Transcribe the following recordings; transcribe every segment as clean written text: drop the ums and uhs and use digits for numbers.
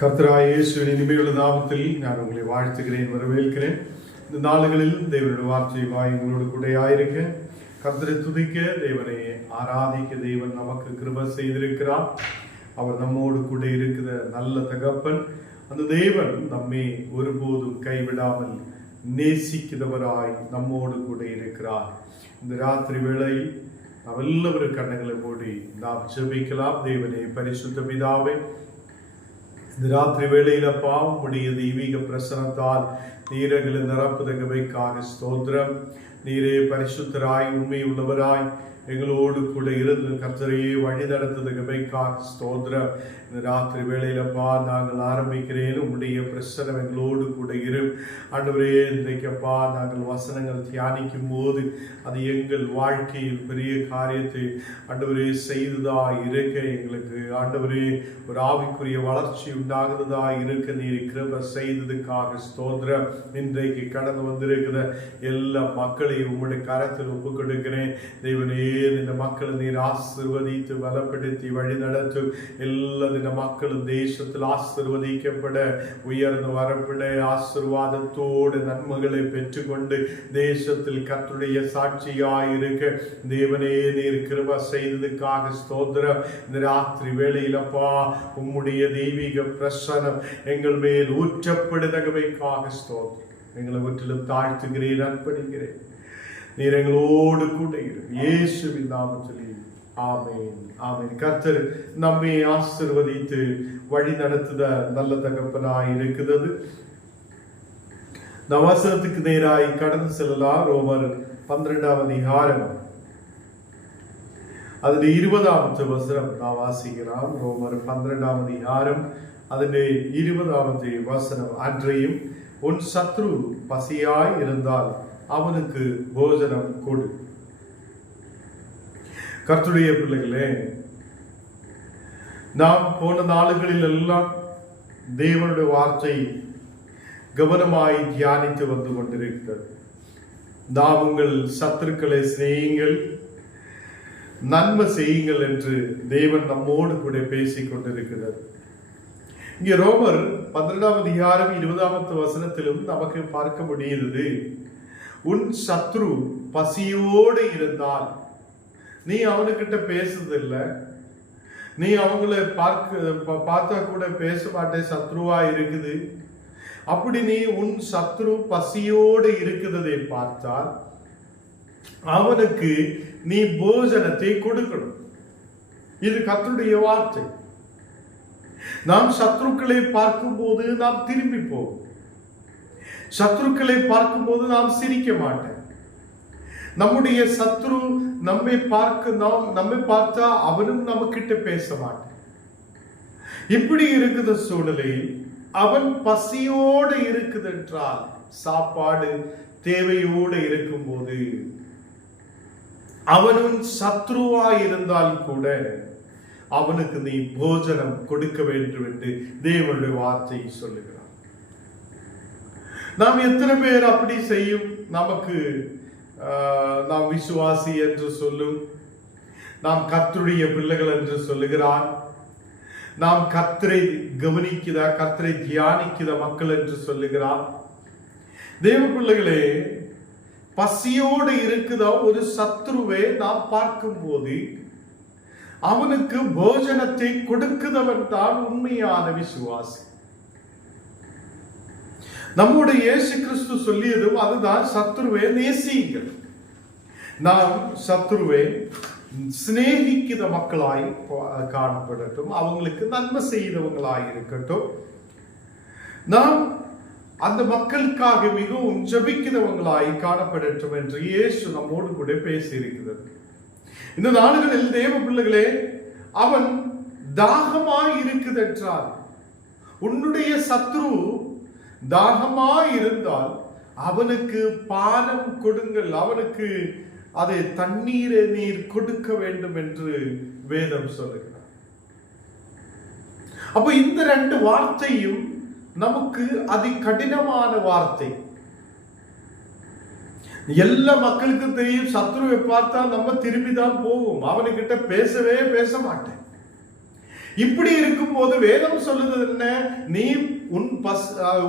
கர்த்தராகிய இயேசுவின் இனிமையுள்ள நாமத்தில் நான் உங்களை வாழ்த்துகிறேன், வரவேற்கிறேன். இந்த நாளுகளில் தேவனுடைய வார்த்தையுமாய் உங்களோடு கூட ஆயிருக்க, கர்த்தரை துதிக்க, தேவனை ஆராதிக்க தேவன் நமக்கு கிருபை செய்திருக்கிறார். அவர் நம்மோடு கூட இருக்கிற நல்ல தகப்பன். அந்த தேவன் நம்மை ஒருபோதும் கைவிடாமல் நேசிக்கிறவராய் நம்மோடு கூட இருக்கிறார். இந்த ராத்திரி வேளையில் நாம் எல்லாவரும் கண்ணங்களை மூடி நாம் ஜெபிக்கலாம். தேவனே, பரிசுத்த பிதாவே, இந்த ராத்திரி வேளையிலப்பா உம்முடைய தெய்வீக பிரசனத்தால் நீரங்களை நிரப்புதகவைக்காக ஸ்தோத்திரம். நீரே பரிசுத்தராய் உண்மை உள்ளவராய் எங்களோடு கூட இருந்து கர்த்தரையே வழி நடத்துதகவைக்காக ஸ்தோத்திரம். இந்த ராத்திரி வேளையிலப்பா நாங்கள் ஆரம்பிக்கிறேன். உம்முடைய பிரசனம் எங்களோடு கூட இரு ஆண்டவரே. இன்றைக்கப்பா நாங்கள் வசனங்கள் தியானிக்கும் போது அது எங்கள் வாழ்க்கையில் பெரிய காரியத்தை ஆண்டவரே செய்ததா இருக்க, எங்களுக்கு ஆண்டவரே ஒரு ஆவிக்குரிய வளர்ச்சி உண்டாகுதா இருக்க நீர் கிருபை செய்ததுக்காக ஸ்தோத்திரம். இன்றைக்கு கடந்து வந்திருக்கிற எல்லா மக்களையும் உம்முடைய கரத்தில் ஒப்புக் கொடுக்கிறேன். தெய்வனே, இந்த மக்களை நீர் ஆசீர்வதித்து பலப்படுத்தி வழி நடத்தும். எல்லா இந்த மக்களும் தேசத்தில் ஆசீர்வதிக்கப்பட, உயர்ந்து வரப்பட, ஆசீர்வாதத்தோடு நன்மைகளை பெற்றுக்கொண்டு தேசத்தில் கர்த்தருடைய சாட்சியாய் இருக்க தேவனே நீர் கிருபை செய்ததுக்காக ஸ்தோத்திரம். இந்த ராத்திரி வேளையிலப்பா உம்முடைய தெய்வீக பிரசனம் எங்கள் மேல் ஊற்றப்படுதகவைக்காக ஸ்தோத்திரம். எங்களை முற்றிலும் தாழ்த்துகிறேன், அர்ப்பணிக்கிறேன். நீர் எங்களோடு கூட இயேசுவின் நாமத்தில் ஆமென், ஆமென். கர்த்தர் நம்மை ஆசீர்வதித்து வழி நடத்துத நல்ல தகப்பனாய் இருக்கிறது. நாம் வசனத்துக்கு நேராய் கடந்து செல்லலாம். ரோமர் 12ஆம் அதிகாரம் அதில் 20வது வசனம் நாம் வாசிக்கலாம். ரோமர் 12ஆம் அதிகாரம் அதில் 20வது வசனம். அன்றையும் உன் சத்ரு பசியாய் இருந்தால் அவனுக்கு போஜனம் கொடு. கர்த்தருடைய பிள்ளைகளே, நாம் போன நாளுகளில் எல்லாம் தேவனுடைய வார்த்தை கவனமாய் தியானித்து வந்து கொண்டிருக்கிறது. நாம் உங்கள் சத்துருக்களை சிநேகியுங்கள், நன்மை செய்யுங்கள் என்று தேவன் நம்மோடு கூட பேசிக் கொண்டிருக்கிறது. இங்கே ரோமர் 12ஆம் அதிகாரம் 20வது வசனத்திலும் நமக்கு பார்க்க முடியுது, உன் சத்ரு பசியோடு இருந்தால் நீ அவனுக்கிட்ட பேசுறதில்ல, நீ அவங்கள பார்த்தா கூட பேச மாட்டே, சத்ருவா இருக்குது. அப்படி நீ உன் சத்ரு பசியோடு இருக்குததை பார்த்தால் அவனுக்கு நீ போஜனத்தை கொடுக்கணும். இது கர்த்தருடைய வார்த்தை. நாம் சத்ருக்களை பார்க்கும் போது நாம் திரும்பி போவோம். சத்ருக்களை பார்க்கும் போது நாம் சிரிக்க மாட்டேன். நம்முடைய சத்ரு நம்மை பார்த்தா அவனும் நம்ம கிட்ட பேச மாட்டான். இப்படி இருக்குது சூழ்நிலையில் அவன் பசியோடு இருக்குது என்றால், சாப்பாடு தேவையோடு இருக்கும் போது, அவனும் சத்ருவா இருந்தால் கூட அவனுக்கு நீ போஜனம் கொடுக்க வேண்டும் என்று தேவனுடைய வார்த்தை சொல்லுகிறார். நாம் எத்தனை பேர் அப்படி செய்யும்? நமக்கு நாம் விசுவாசி என்று சொல்லும், நாம் கர்த்தருடைய பிள்ளைகள் என்று சொல்லுகிறார், நாம் கர்த்தரை கவனிக்கிற, கர்த்தரை தியானிக்கிற மக்கள் என்று சொல்லுகிறார். தேவ பிள்ளைகளே, பசியோடு இருக்குத ஒரு சத்ருவை நாம் பார்க்கும் போது அவனுக்கு போஜனத்தை கொடுக்குதவன் தான் உண்மையான விசுவாசி. நம்முடைய இயேசு கிறிஸ்து சொல்லியதும் அதுதான், சத்ருவை நேசியுங்கள். நாம் சத்ருவை சிநேகிக்கிற மக்களாய் காணப்படட்டும், அவங்களுக்கு நன்மை செய்தவங்களாய் இருக்கட்டும். நாம் அந்த மக்களுக்காக மிகவும் ஜெபிக்கிறவங்களாய் காணப்படட்டும் என்று இயேசு நம்மோடு கூட பேசி இருக்கிறது. இந்த நாடுகளில் தேவ பிள்ளைகளே, அவன் தாகமாய் இருக்குது என்றால், உன்னுடைய சத்ரு தாகமாய் இருந்தால் அவனுக்கு பானம் கொடுங்கள், அவனுக்கு அதை தண்ணீரை நீர் கொடுக்க வேண்டும் என்று வேதம் சொல்லுகிறார். அப்ப இந்த ரெண்டு வார்த்தையும் நமக்கு அதி கடினமான வார்த்தை. எல்லா மக்களுக்கும் தெரியும், சத்ருவை பார்த்தா நம்ம திரும்பி தான் போவோம், அவனுக்கிட்ட பேசவே பேச மாட்டேன். இப்படி இருக்கும் போது வேதம் சொல்லுது என்ன? நீ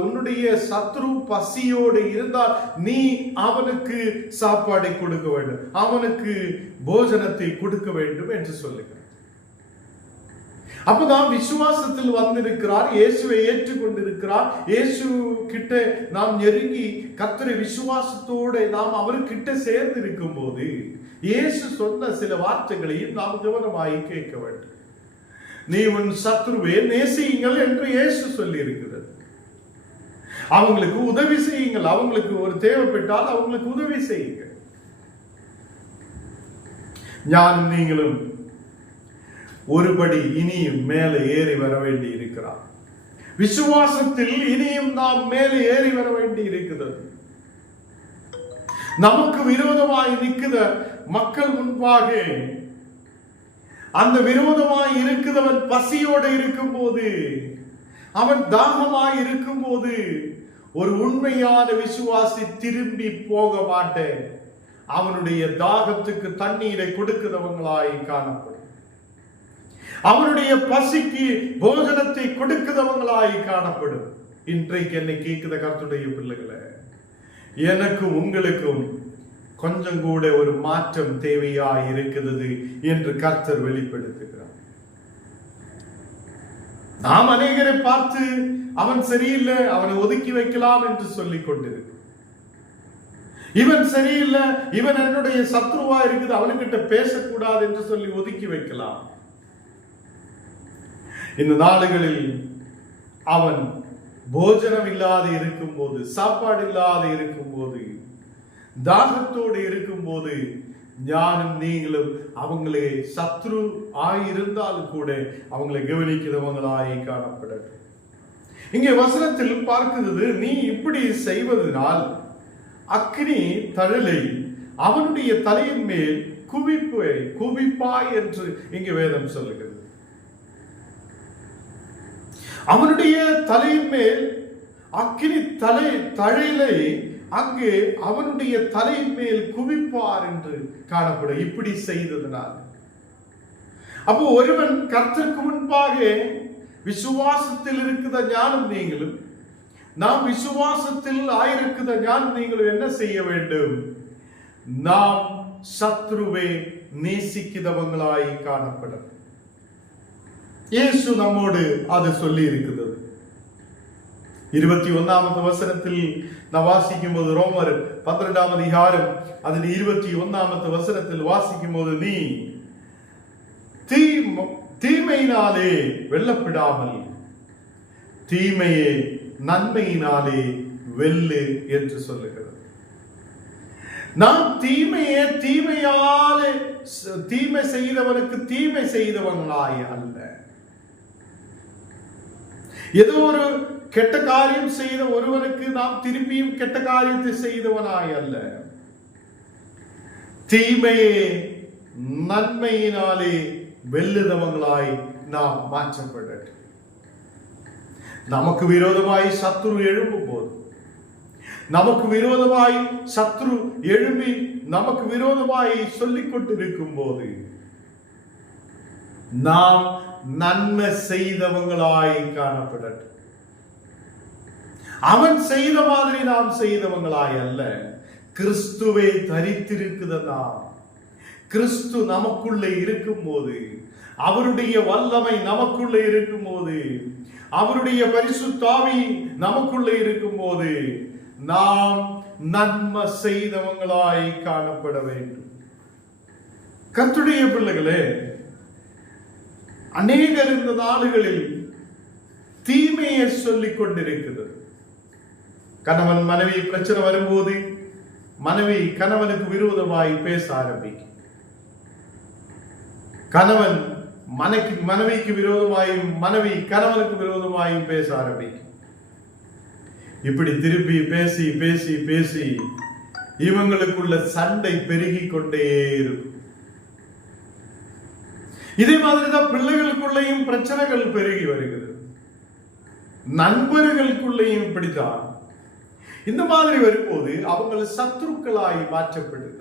உன்னுடைய சத்ரு பசியோடு இருந்தால் நீ அவனுக்கு சாப்பாடை கொடுக்க வேண்டும், அவனுக்கு போஜனத்தை கொடுக்க வேண்டும் என்று சொல்லுகிறார். அப்பதான் விசுவாசத்தில் வந்திருக்கிறார், இயேசுவை ஏற்றுக்கொண்டிருக்கிறார். இயேசு கிட்ட நாம் நெருங்கி கர்த்தரை விசுவாசத்தோடு நாம் அவர்கிட்ட சேர்ந்து இருக்கும் போது இயேசு சொன்ன சில வார்த்தைகளையும் நாம் கவனமாய் கேட்க வேண்டும். நீ உன் சத்ருவை நேசியுங்கள் என்று இயேசு சொல்லி இருக்கிறது. அவங்களுக்கு உதவி செய்யுங்கள், அவங்களுக்கு ஒரு தேவைப்பட்டால் அவங்களுக்கு உதவி செய்யுங்கள். ஞானம் நீங்களும் ஒருபடி இனியும் மேலே ஏறி வர வேண்டி இருக்கிறார். விசுவாசத்தில் இனியும் நாம் மேலே ஏறி வர வேண்டி இருக்கிறது. நமக்கு விரோதமாய் நிற்கிற மக்கள் முன்பாக அந்த விரோதமாய் இருக்கிறவன் பசியோடு இருக்கும் போது, அவன் தாகமாய் இருக்கும் போது, ஒரு உண்மையான விசுவாசி திரும்பி போக மாட்டேன், அவனுடைய தாகத்துக்கு தண்ணீரை கொடுக்கிறவங்களாய் காணப்படும், அவனுடைய பசிக்கு போஜனத்தை கொடுக்கிறவங்களாய் காணப்படும். இன்றைக்கு என்னை கேட்கிற கர்த்தருடைய பிள்ளைகளை, எனக்கும் உங்களுக்கும் கொஞ்சம் கூட ஒரு மாற்றம் தேவையாய் இருக்கிறது என்று கர்த்தர் வெளிப்படுத்துகிறார். நாம் அநேகரை பார்த்து அவன் சரியில்லை, அவனை ஒதுக்கி வைக்கலாம் என்று சொல்லிக் கொண்டிருக்கிறோம். இவன் சரியில்லை, இவன் என்னுடைய சத்ருவா இருக்குது, அவனுக்கிட்ட பேசக்கூடாது என்று சொல்லி ஒதுக்கி வைக்கலாம். இந்த நாடுகளில் அவன் போஜனம் இல்லாது இருக்கும் போது, சாப்பாடு இல்லாது இருக்கும் போது, தாகத்தோடு இருக்கும் போது, ஞானம் நீங்களும் அவங்களே சத்ரு ஆயிருந்தாலும் கூட அவங்களை கவனிக்கிறவங்களாய் காணப்படட்டும். இங்கே வசனத்தில் பார்க்கிறது, நீ இப்படி செய்வதனால் அக்னி தழலை அவனுடைய தலையின் மேல் குவிப்பாய் என்று இங்கே வேதம் சொல்லுகிறது. அவனுடைய தலையின் மேல் அக்னி தழலை அங்கு அவனுடைய தலையின் மேல் குவிப்பார் என்று காணப்படும். இப்படி செய்ததனால் அப்போ ஒருவன் கர்த்தருக்கு முன்பாக விசுவாசத்தில் இருக்கிற ஞானம் நீங்களும், நாம் விசுவாசத்தில் ஆயிருக்கிற ஞானம் நீங்களும் என்ன செய்ய வேண்டும்? நாம் சத்ருவை நேசிக்கிறவங்களாய் காணப்படும். இயேசு நம்மோடு அது சொல்லி இருக்கிறது. 21வது வசனத்தில் நான் வாசிக்கும் போது, ரோமர் 12வது அதிகாரம் அதில் 21வது வசனத்தில் வாசிக்கும் போது, நீ தீமையினாலே வெல்லப்படாமல் தீமையே நன்மையினாலே வெல்லு என்று சொல்லுகிறது. நாம் தீமையே தீமையாலே தீமை செய்தவனுக்கு தீமை செய்தவங்களாய் அல்ல, ஏதோ ஒரு கெட்ட காரியம் செய்த ஒருவனுக்கு நாம் திருப்பியும் கெட்ட காரியத்தை செய்தவனாய் அல்ல, தீமையே நன்மையினாலே வெல்லுதவங்களாய் நாம் மாற்றப்படட்டும். நமக்கு விரோதமாய் சத்ரு எழும்பும் போது, நமக்கு விரோதமாய் சத்ரு எழும்பி நமக்கு விரோதமாய் சொல்லிக் கொண்டிருக்கும் போது, நாம் நன்மை செய்தவங்களாய் காணப்படட்டும். அவன் செய்த மாதிரி நாம் செய்தவங்களாய் அல்ல, கிறிஸ்துவை தரித்திருக்கிறதா, கிறிஸ்து நமக்குள்ளே இருக்கும் போது, அவருடைய வல்லமை நமக்குள்ளே இருக்கும் போது, அவருடைய பரிசுத்த ஆவி நமக்குள்ளே இருக்கும் போது, நாம் நன்மை செய்தவங்களாய் காணப்பட வேண்டும். கர்த்தருடைய பிள்ளைகளே, அநேகர் இந்த நாடுகளில் தீமையை சொல்லிக் கொண்டிருக்கிறது. கணவன் மனைவி பிரச்சனை வரும்போது மனைவி கணவனுக்கு விரோதமாய் பேச ஆரம்பிக்கும், கணவன் மனைவிக்கு விரோதமாயும் மனைவி கணவனுக்கு விரோதமாயும் பேச ஆரம்பிக்கும். இப்படி திருப்பி பேசி பேசி பேசி இவங்களுக்குள்ள சண்டை பெருகி கொண்டே இருக்கும். இதே மாதிரிதான் பிள்ளைகளுக்குள்ளேயும் பிரச்சனைகள் பெருகி வருகிறது, நண்பர்களுக்குள்ளேயும் இப்படித்தான். இந்த மாதிரி வரும்போது அவங்கள் சத்துருக்களாய் மாற்றப்படுகிறது.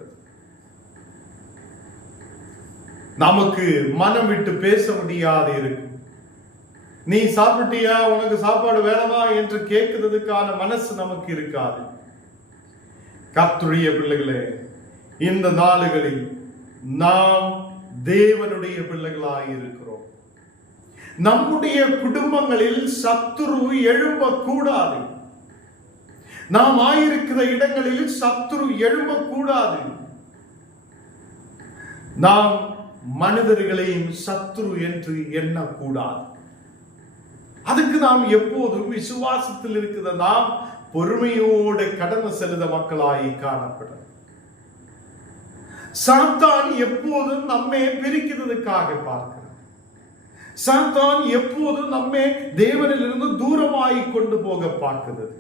நமக்கு மனம் விட்டு பேச முடியாது இருக்கும், நீ சாப்பிட்டியா, உனக்கு சாப்பாடு வேணுமா என்று கேட்கிறதுக்கான மனசு நமக்கு இருக்காது. கர்த்தருடைய பிள்ளைகளே, இந்த நாளுகளில் நாம் தேவனுடைய பிள்ளைகளாய் இருக்கிறோம். நம்முடைய குடும்பங்களில் சத்துரு எழும்பக்கூடாது. நாம் ஆயிருக்கிற இடங்களில் சத்துரு எழும்பக்கூடாது. நாம் மனிதர்களையும் சத்துரு என்று எண்ணக்கூடாது. அதுக்கு நாம் எப்போதும் விசுவாசத்தில் இருக்கிற நாம் பொறுமையோடு கடந்து செல்லுத மக்களாய் காணப்படும். சாத்தான் எப்போதும் நம்மை பிரிக்கிறதுக்காக பார்க்கிறான். சாத்தான் எப்போதும் நம்மை தேவனிலிருந்து தூரமாய் கொண்டு போக பார்க்கிறது.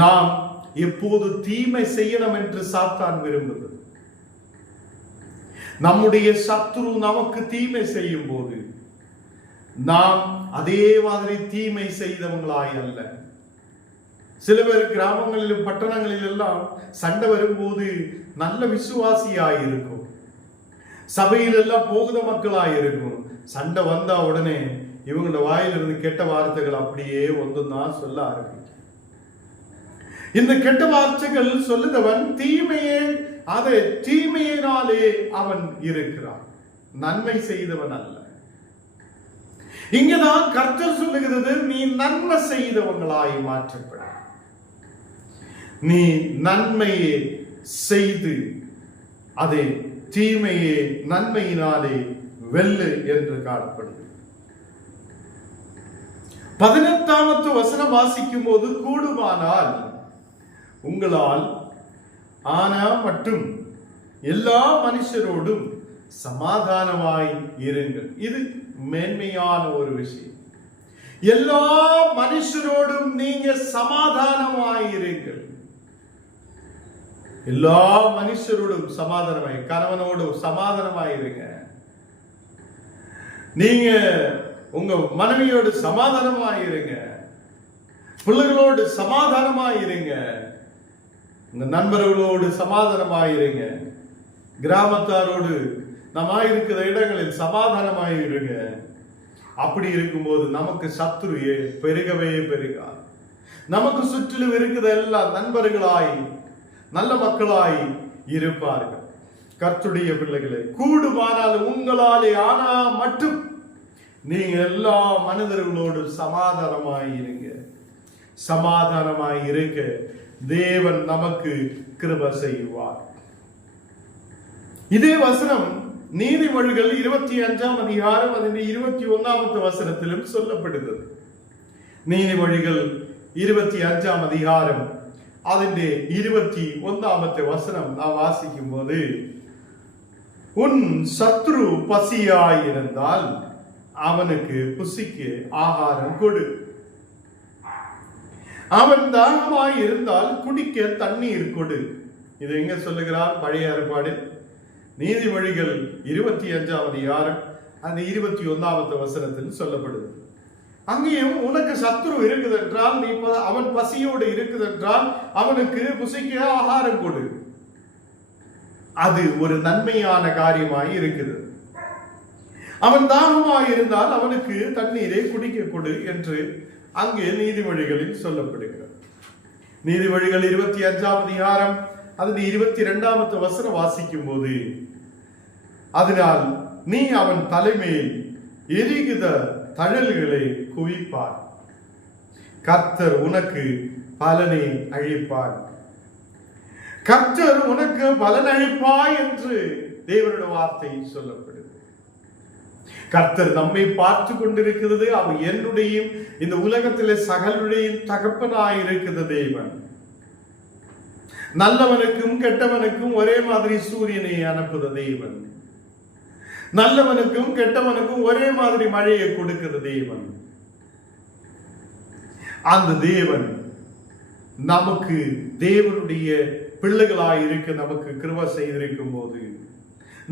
நாம் எப்போது தீமை செய்யணும் என்று சாத்தான் விரும்புகிறது. நம்முடைய சத்துரு நமக்கு தீமை செய்யும் போது நாம் அதே மாதிரி தீமை செய்தவங்களாய் அல்ல. சில பேர் கிராமங்களிலும் பட்டணங்களில் எல்லாம் சண்டை வரும்போது நல்ல விசுவாசியாயிருக்கும், சபையில் எல்லாம் போகுத மக்களாயிருக்கும். சண்டை வந்தா உடனே இவங்களோட வாயிலிருந்து கெட்ட வார்த்தைகள் அப்படியே ஒன்றுதான் சொல்ல ஆரம்பிக்கும். இந்த கெட்ட வார்த்தைகள் சொல்லுதவன் தீமையினாலே அவன் இருக்கிறான், நன்மை செய்தவன் அல்ல. இங்கதான் கர்த்தர் சொல்லுகிறது, நீ நன்மை செய்தவங்களாய் மாற்றப்பட, நீ நன்மையை செய்து அதை தீமையே நன்மையினாலே வெல்லு என்று காணப்படுகிறது. 18வது வசனம் வாசிக்கும் போது, கூடுமானால் உங்களால் ஆனா மட்டும் எல்லா மனுஷரோடும் சமாதானமாய் இருங்கள். இது மேன்மையான ஒரு விஷயம். எல்லா மனுஷரோடும் நீங்க சமாதானமாய் இருங்கள். எல்லா மனுஷரோடும் சமாதானமாய், கணவனோடு சமாதானமாய் இருங்க. நீங்க உங்க மனைவியோடு சமாதானமாய் இருங்க, பிள்ளைகளோடு சமாதானமாய் இருங்க, உங்க நண்பர்களோடு சமாதானமாயிருங்க, கிராமத்தாரோடு நம்ம இருக்கிற இடங்களில் சமாதானமாயிருங்க. அப்படி இருக்கும்போது நமக்கு சத்துரு பெருகவே பெருகாது. நமக்கு சுற்றிலும் இருக்கிற எல்லா நண்பர்களாய் நல்ல மக்களாய் இருப்பார்கள். கர்த்தருடைய பிள்ளைகளே, கூடுமானால் உங்களாலே ஆனா மட்டும் நீங்க எல்லா மனிதர்களோடு சமாதானமாய் இருங்க. சமாதானமாய் இருக்க தேவன் நமக்கு கிருபை செய்வார். இதே வசனம் நீதிமொழிகள் 25ஆம் அதிகாரம் 21வது வசனத்திலும் சொல்லப்படுகிறது. நீதிமொழிகள் 25ஆம் அதிகாரம் 21வது வசனம் நாம் வாசிக்கும் போது, உன் சத்ரு பசியாயிருந்தால் அவனுக்கு புசிக்கு ஆகாரம் கொடு, அவன் தாகமாய் இருந்தால் குடிக்க தண்ணீர் கொடு. இது எங்க சொல்லுகிறார்? பழைய ஏற்பாடு நீதிமொழிகள் 25ஆம் அதிகாரம் 21வது வசனத்தில் சொல்லப்படுது. அங்கேயும் உனக்கு சத்துரு இருக்குது என்றால், நீ அவன் பசியோடு இருக்குது என்றால் அவனுக்கு புசிக்க ஆகாரம் கொடு. அது ஒரு நன்மையான காரியமாய் இருக்குது. அவன் தாகமாய் இருந்தால் அவனுக்கு தண்ணீரை குடிக்க கொடு என்று அங்கே நீதிமொழிகளில் சொல்லப்படுகிறது. நீதிமொழிகள் 25ஆம் அதிகாரம் 22வது வசனம் வாசிக்கும் போது, அதனால் நீ அவன் தலைமையில் எரிகிற தழல்களை குவிப்பார், கர்த்தர் உனக்கு பலனை அழிப்பார். கர்த்தர் உனக்கு பலன் அழிப்பாய் என்று தேவனுடைய வார்த்தை சொல்லப்படுது. கர்த்தர் நம்மை பார்த்து கொண்டிருக்கிறது. அவர் என்னுடைய இந்த உலகத்திலே சகலுடைய தகப்பனாய் இருக்கிற தேவன். நல்லவனுக்கும் கெட்டவனுக்கும் ஒரே மாதிரி சூரியனை அனுப்புகிற தேவன். நல்லவனுக்கும் கெட்டவனுக்கும் ஒரே மாதிரி மழையை கொடுக்கிற தேவன். அந்த தேவன் நமக்கு தேவனுடைய பிள்ளைகளாய் இருக்க நமக்கு கிருபை செய்திருக்கும் போது,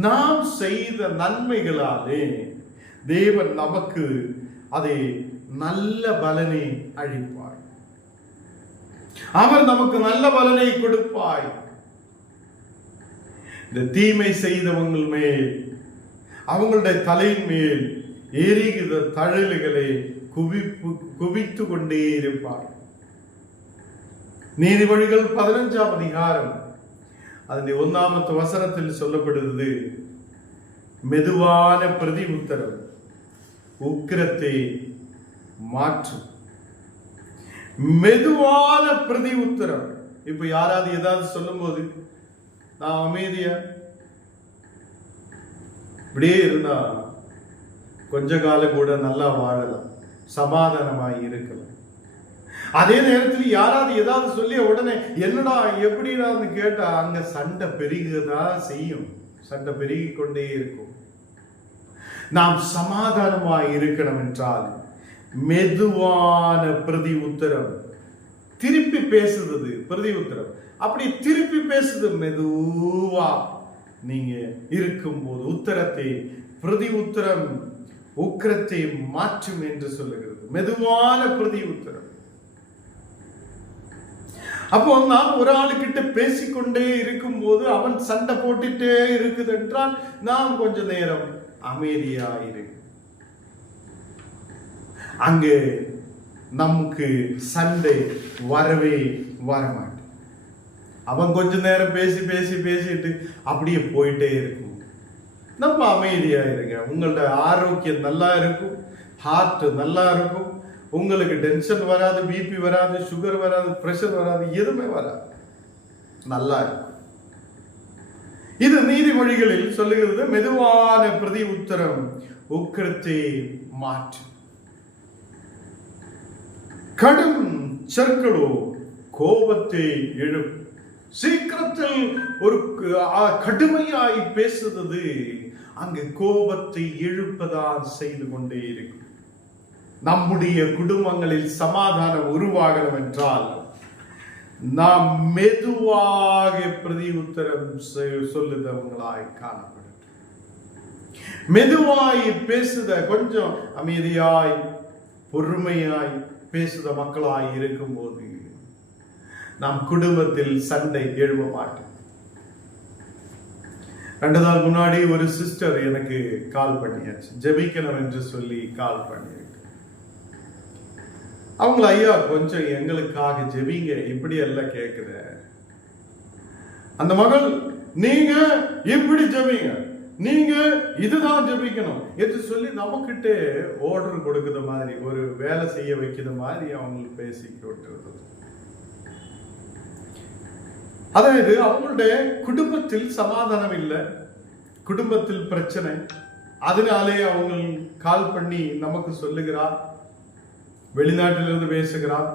நாம் செய்த நன்மைகளாலே தேவன் நமக்கு அதை நல்ல பலனை அளிப்பார். அவர் நமக்கு நல்ல பலனை கொடுப்பாய். இந்த தீமை செய்தவங்கள் மேல், அவங்களுடைய தலையின் மேல் எரிகிற தழல்களை குவித்து கொண்டே இருப்பார். நீதிமொழிகள் 15ஆம் அதிகாரம் அதனுடைய 1ஆம் வசனத்தில் சொல்லப்படுகிறது, மெதுவான பிரதி உத்தரவு உக்கிரத்தை மாற்றும். மெதுவான பிரதி உத்தரவு. இப்ப யாராவது ஏதாவது சொல்லும் போது நான் அமைதியா இப்படியே இருந்தா கொஞ்ச காலம் கூட நல்லா வாழலாம், சமாதானமாய் இருக்கலாம். அதே நேரத்தில் யாராவது ஏதாவது சொல்லி உடனே என்னடா எப்படிடான்னு கேட்டா அங்க சண்டை பெருகுதான் செய்யும், சண்டை பெருகி கொண்டே இருக்கும். நாம் சமாதானமாய் இருக்கணும் என்றால் மெதுவான பிரதி உத்தரவு. திருப்பி பேசுறது பிரதி உத்தரவு, அப்படி திருப்பி பேசுது மெதுவா நீங்க இருக்கும்போது உத்தரத்தை பிரதி உத்தரம் உக்கிரத்தை மாற்றும் என்று சொல்லுகிறது. மெதுவான பிரதி உத்தரம். அப்போ நாம் ஒரு ஆளுக்கிட்ட பேசிக்கொண்டே இருக்கும் போது அவன் சண்டை போட்டுட்டே இருக்குது என்றால் நாம் கொஞ்ச நேரம் அமைதியாயிரு. அங்கே நமக்கு சண்டை வரவே வரமாட்டேன். அவன் கொஞ்ச நேரம் பேசிட்டு அப்படியே போயிட்டே இருக்கும். நம்ம அமைதியா இருங்க. உங்களோட ஆரோக்கியம் நல்லா இருக்கும், ஹார்ட் நல்லா இருக்கும், உங்களுக்கு டென்ஷன் வராது, பிபி வராது, சுகர் வராது, பிரஷர் வராது, எதுவுமே வராது, நல்லா இருக்கும். இது நீதிமொழிகளில் சொல்லுகிறது, மெதுவான பிரதி உத்தரம் உக்கிரத்தை மாற்றும். கடும் சொற்களோ கோபத்தை எழுப்பும். சீக்கிரத்தில் ஒரு கடுமையாய் பேசுறது அங்கு கோபத்தை எழுப்பதான் செய்து கொண்டே இருக்கும். நம்முடைய குடும்பங்களில் சமாதானம் உருவாகணும் என்றால் நாம் மெதுவாக பிரதி உத்தரம் சொல்லுதவங்களாய் காணப்படும். மெதுவாய் பேசுத, கொஞ்சம் அமைதியாய் பொறுமையாய் பேசுத மக்களாய் இருக்கும் போது நாம் குடும்பத்தில் சண்டை எழுவ மாட்டோம். 2 நாள் முன்னாடி ஒரு சிஸ்டர் எனக்கு கால் பண்ணியாச்சு, ஜெபிக்கணும் என்று சொல்லி கால் பண்ணியிருக்கு. அவங்கள ஐயா கொஞ்சம் எங்களுக்காக ஜெபிங்க இப்படி எல்லாம் கேக்குற. அந்த மகள் நீங்க இப்படி ஜெபிங்க, நீங்க இதுதான் ஜெபிக்கணும் என்று சொல்லி நமக்கிட்ட ஆர்டர் கொடுக்கிற மாதிரி, ஒரு வேலை செய்ய வைக்கிற மாதிரி அவங்களுக்கு பேசிக்கிட்டு. அதாவது அவங்களுடைய குடும்பத்தில் சமாதானம் இல்லை, குடும்பத்தில் பிரச்சனை. அதனாலே அவங்க கால் பண்ணி நமக்கு சொல்லுகிறார், வெளிநாட்டிலிருந்து பேசுகிறார்,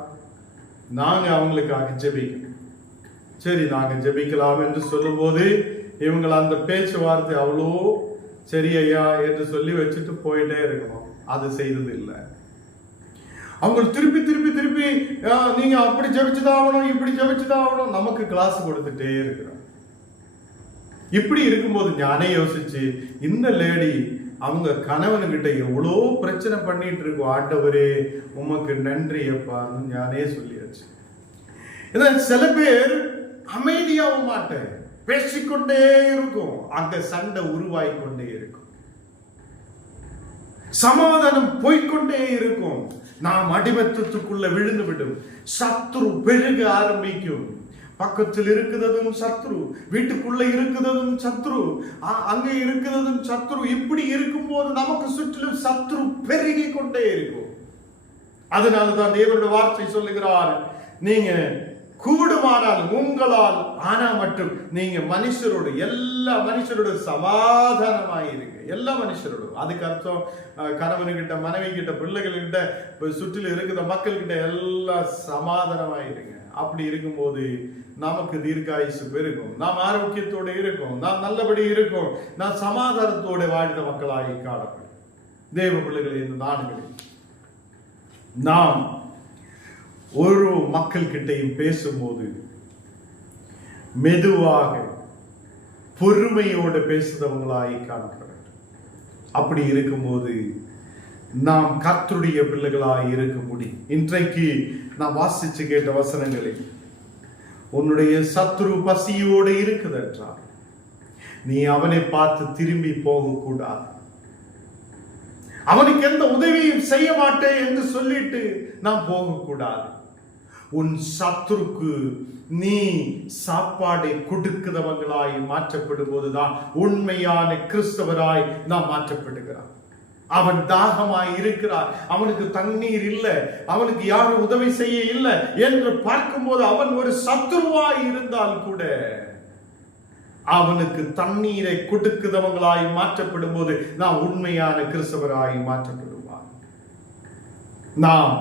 நாங்க அவங்களுக்காக ஜெபிக்கணும். சரி நாங்க ஜெபிக்கலாம் என்று சொல்லும் போது இவங்க அந்த பேச்சுவார்த்தை அவ்வளோ சரி ஐயா என்று சொல்லி வச்சுட்டு போயிட்டே இருக்கணும். அது செய்தது இல்லை. அவங்க திருப்பி திருப்பி திருப்பி நீங்க அப்படி ஜெபிச்சுதான் ஆகணும், இப்படி ஜெபிச்சுதான் ஆகணும், நமக்கு கிளாஸ் கொடுத்துட்டே இருக்கிறோம். இப்படி இருக்கும்போது ஞானே யோசிச்சு, இந்த லேடி அவங்க கணவன்கிட்ட எவ்வளோ பிரச்சனை பண்ணிட்டு இருக்கோம், ஆண்டவரே உமக்கு நன்றி அப்பான்னு ஞானே சொல்லியாச்சு. சில பேர் அமைதியாகவும் மாட்டேன், பேசிக்கொண்டே இருக்கும், அங்க சண்டை உருவாகி கொண்டே இருக்கும், சமாதானம் போய்கொண்டே இருக்கும். நாம் அடிமத்தத்துக்குள்ள விழுந்து விடும், சத்ரு பெருக ஆரம்பிக்கும். பக்கத்தில் இருக்குதும் சத்ரு, வீட்டுக்குள்ள இருக்குதும் சத்ரு, அங்க இருக்குதும் சத்ரு. இப்படி இருக்கும் போது நமக்கு சுற்றிலும் சத்ரு பெருகி கொண்டே இருக்கும். அதனாலதான் தேவனுடைய வார்த்தை சொல்லுகிறார், நீங்க கூடுமானால் உங்களால் ஆனா மட்டும் நீங்க மனுஷரோடு, எல்லா மனுஷரோட சமாதானமாயிருங்க, எல்லா மனுஷரோடும். அதுக்கு அர்த்தம் கணவன்கிட்ட, மனைவி கிட்ட, பிள்ளைகள்கிட்ட, சுற்றில இருக்கிற மக்கள் கிட்ட எல்லாம் சமாதானமாயிருங்க. அப்படி இருக்கும்போது நமக்கு தீர்க்காயுசு பெருகும், நாம் ஆரோக்கியத்தோடு இருக்கும், நாம் நல்லபடி இருக்கும், நாம் சமாதானத்தோட வாழ்ந்த மக்களாகி காணப்படும். தேவ பிள்ளைகளை, இந்த நாடுகளில் நாம் ஒரு மக்கள் கிட்டையும் பேசும்போது மெதுவாக பொறுமையோடு பேசுறவங்களாய் காணப்பட வேண்டும். அப்படி இருக்கும்போது நாம் கர்த்தருடைய பிள்ளைகளாய் இருக்க முடியும். இன்றைக்கு நான் வாசிச்சு கேட்ட வசனங்களில் உன்னுடைய சத்ரு பசியோடு இருக்குது என்றால் நீ அவனை பார்த்து திரும்பி போக கூடாது. அவனுக்கு எந்த உதவியும் செய்ய மாட்டேன் என்று சொல்லிட்டு நாம் போகக்கூடாது. உன் சத்துருக்கு நீ சாப்பாடை கொடுக்கிறவங்களாய் மாற்றப்படும் போதுதான் உண்மையான கிறிஸ்தவராய் நாம் மாற்றப்படுகிறார். அவன் தாகமாய் இருக்கிறார், அவனுக்கு தண்ணீர் இல்லை, அவனுக்கு யாரும் உதவி செய்ய இல்லை என்று பார்க்கும்போது அவன் ஒரு சத்துருவாய் இருந்தால் கூட அவனுக்கு தண்ணீரை கொடுக்கிறவங்களாய் மாற்றப்படும் போது நாம் உண்மையான கிறிஸ்தவராய் மாற்றப்படுவார். நாம்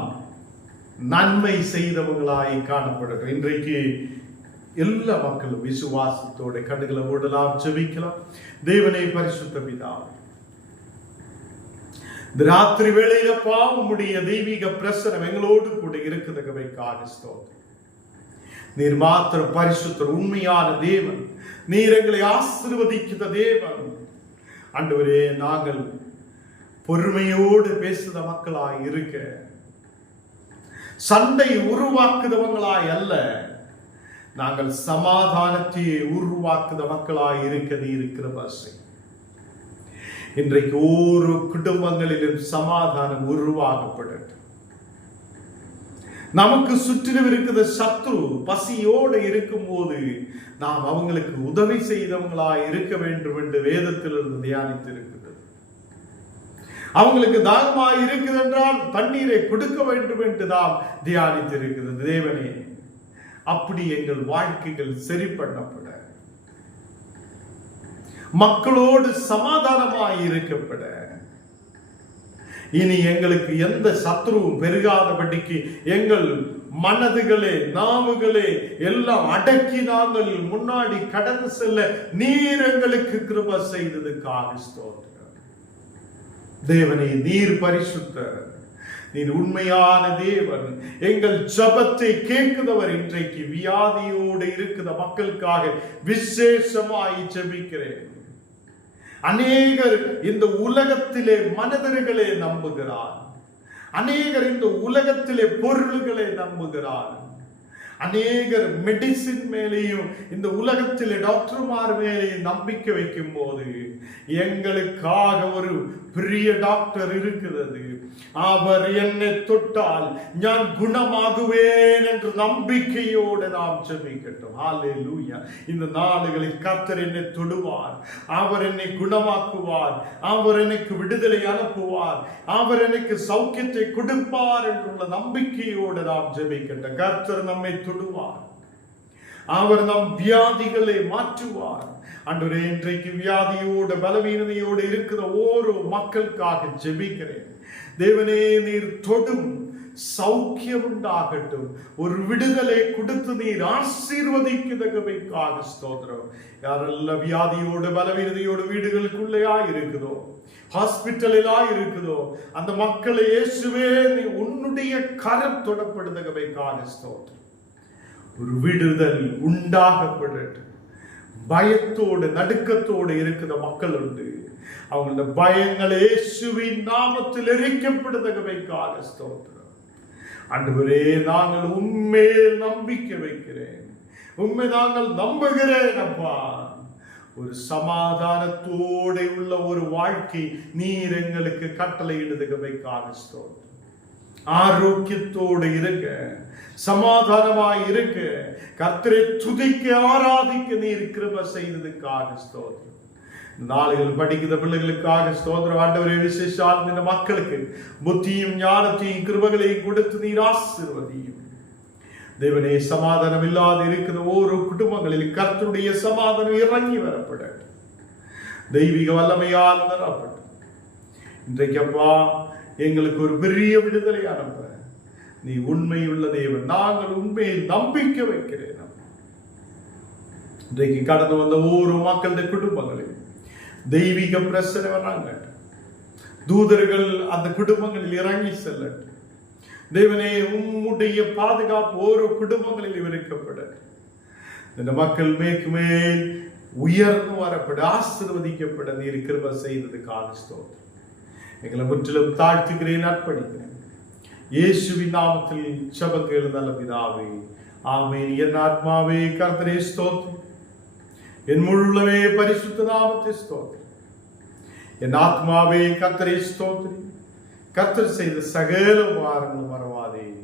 நன்மை செய்தவங்களாய் காணப்படும். இன்றைக்கு எல்லா மக்களும் விசுவாசத்தோட கண்களை மூடலாம், ஜெபிக்கலாம். தேவனே, பரிசுத்த பிதாவே, ராத்திரி வேளையில பாவமுடைய தெய்வீக பிரசனம் எங்களோடு கூட இருக்குதுக்காக ஸ்தோத்திரம். நீர் மாத்திரம் பரிசுத்தர், உண்மையான தேவன். நீர் எங்களை ஆசீர்வதிக்கிற தேவன். ஆண்டவரே, நாங்கள் பொறுமையோடு பேசுத மக்களாய் இருக்க, சண்டை உருவாக்குதவங்களாய் அல்ல, நாங்கள் சமாதானத்தை உருவாக்குத மக்களாய் இருக்கிறது இருக்கிற பாசை. இன்றைக்கு ஒவ்வொரு குடும்பங்களிலும் சமாதானம் உருவாக்கப்படட்டும். நமக்கு சுற்றிலும் இருக்கிற சத்ரு பசியோடு இருக்கும் போது நாம் அவங்களுக்கு உதவி செய்தவங்களாய் இருக்க வேண்டும் என்று வேதத்திலிருந்து தியானித்து இருக்கிறது. அவங்களுக்கு தாகமாய் இருக்குது என்றால் தண்ணீரை கொடுக்க வேண்டும் என்று நாம் தியானித்து இருக்கிறது. தேவனே, அப்படி எங்கள் வாழ்க்கைகள் சரி பண்ணப்பட, மக்களோடு சமாதானமாய் இருக்கப்பட, இனி எங்களுக்கு எந்த சத்ருவும் பெருகாதபடிக்கு எங்கள் மனதுகளே நாவுகளே எல்லாம் அடக்கி நாங்கள் முன்னாடி கடந்து செல்ல நீர் எங்களுக்கு கிருபை செய்ததுக்காக ஸ்தோத்திரம். தேவனே, நீர் பரிசுத்தர், நீர் உண்மையான தேவன். எங்கள் ஜபத்தை கேட்கிறவர். இன்றைக்கு வியாதியோடு இருக்கிற மக்களுக்காக விசேஷமாய் ஜெபிக்கிறேன். அநேகர் இந்த உலகத்திலே மனிதர்களை நம்புகிறார், அநேகர் இந்த உலகத்திலே பொருள்களை நம்புகிறார், அநேகர் மெடிசின் மேலேயும் இந்த உலகத்திலே டாக்டர்மார் மேலேயும் நம்பிக்கை வைக்கும் போது எங்களுக்காக ஒரு பெரிய டாக்டர் இருக்கிறது. அவர் என்னை தொட்டால் நான் குணமாகுவேன் என்ற நம்பிக்கையோடு நாம் ஜெபிக்கட்டும். ஹல்லேலூயா. இந்த நாளுகளில் கர்த்தர் என்னை தொடுவார், அவர் என்னை குணமாக்குவார், அவர் எனக்கு விடுதலை அனுப்புவார், அவர் எனக்கு சௌக்கியத்தை கொடுப்பார் என்றுள்ள நம்பிக்கையோடு நாம் ஜெபிக்கட்டும். கர்த்தர் நம்மை தொடுவார், அவர் நம் வியாதிகளை மாற்றுவார். ஆண்டவரே, இன்றைக்கு வியாதியோடு பலவீனதையோடு இருக்கிற ஒவ்வொரு மக்களுக்காக ஜெபிக்கிறேன். தேவனே, நீர் தொடும், சௌக்கியம் உண்டாகட்டும், ஒரு விடுதலை கொடுத்து நீர் ஆசீர்வதிக்கிறதுக்காக ஸ்தோத்திரம். யாரெல்லாம் வியாதியோடு பலவீனதையோடு வீடுகளுக்குள்ளேயா இருக்குதோ, ஹாஸ்பிட்டலிலா இருக்குதோ, அந்த மக்களை இயேசுவே நீ உன்னுடைய கரம் தொடப்படுதற்காக ஸ்தோத்திரம். ஒரு விடுதல் உண்டாகப்படட்டும். பயத்தோடு நடுக்கத்தோடு இருக்கிற மக்கள் உண்டு, அவங்களோட பயங்கள் இயேசுவின் நாமத்தில் எரிக்கப்படுதற்காக ஸ்தோத்திரம். ஆண்டவரே, நாங்கள் உண்மையில் நம்பிக்கை வைக்கிறேன், உண்மை நாங்கள் நம்புகிறேன் அப்பா. ஒரு சமாதானத்தோடு உள்ள ஒரு வாழ்க்கை நீர் எங்களுக்கு கட்டளையிடுதற்காக ஸ்தோத்திரம். ஆரோக்கியத்தோடு இருக்க, சமாதானமாய் இருக்க, கர்த்தரை துதிக்க ஆராதிக்க நீர் கிருபை செய்ததுக்காக ஸ்தோத்திரம். நாளைகள் படிக்கிற பிள்ளைகளுக்காக ஸ்தோத்திரம். ஆண்டவரே, விசேஷால் இந்த மக்களுக்கு புத்தியும் ஞானத்தையும் கிருபைகளையும் கொடுத்து நீர் ஆசீர்வதியும். தேவனே, சமாதானம் இல்லாது இருக்கிற ஒவ்வொரு குடும்பங்களில் கர்த்தருடைய சமாதானம் இறங்கி வரப்பட, தெய்வீக வல்லமையால் நிரப்படும். இன்றைக்கு அப்பா எங்களுக்கு ஒரு பெரிய விடுதலை அனுப்ப நீ உண்மையுள்ள தேவன். நாங்கள் உண்மையை நம்பிக்கை வைக்கிறேன். இன்றைக்கு கடந்து வந்த ஒவ்வொரு மக்களுடைய குடும்பங்களில் தெய்வீக பிரச்சனை வராங்க, தூதர்கள் அந்த குடும்பங்களில் இறங்கி செல்லட்டும். தேவனே, உம்முடைய பாதுகாப்பு ஒவ்வொரு குடும்பங்களில் இருக்கப்பட, இந்த மக்கள் மேற்கு மேல் உயர்ந்து வரப்பட, ஆசீர்வதிக்கப்பட நீர் கிருபை செய்ததுக்காக ஸ்தோத்திரம். எங்களை முற்றிலும் தாழ்த்துகிறேன், அர்ப்பணிக்கிறேன். இயேசுவின் நாமத்தில் ஜெபங்கள் நல்ல பிதாவே, ஆமென். என் ஆத்மாவே கர்த்தரை ஸ்தோத்திரம், என் முழுவதுமே பரிசுத்த நாமத்தை ஸ்தோத்திரம். என் ஆத்மாவே கர்த்தரை ஸ்தோத்திரம், கர்த்தர் செய்த சகல உபகாரங்களும் மறவாதே.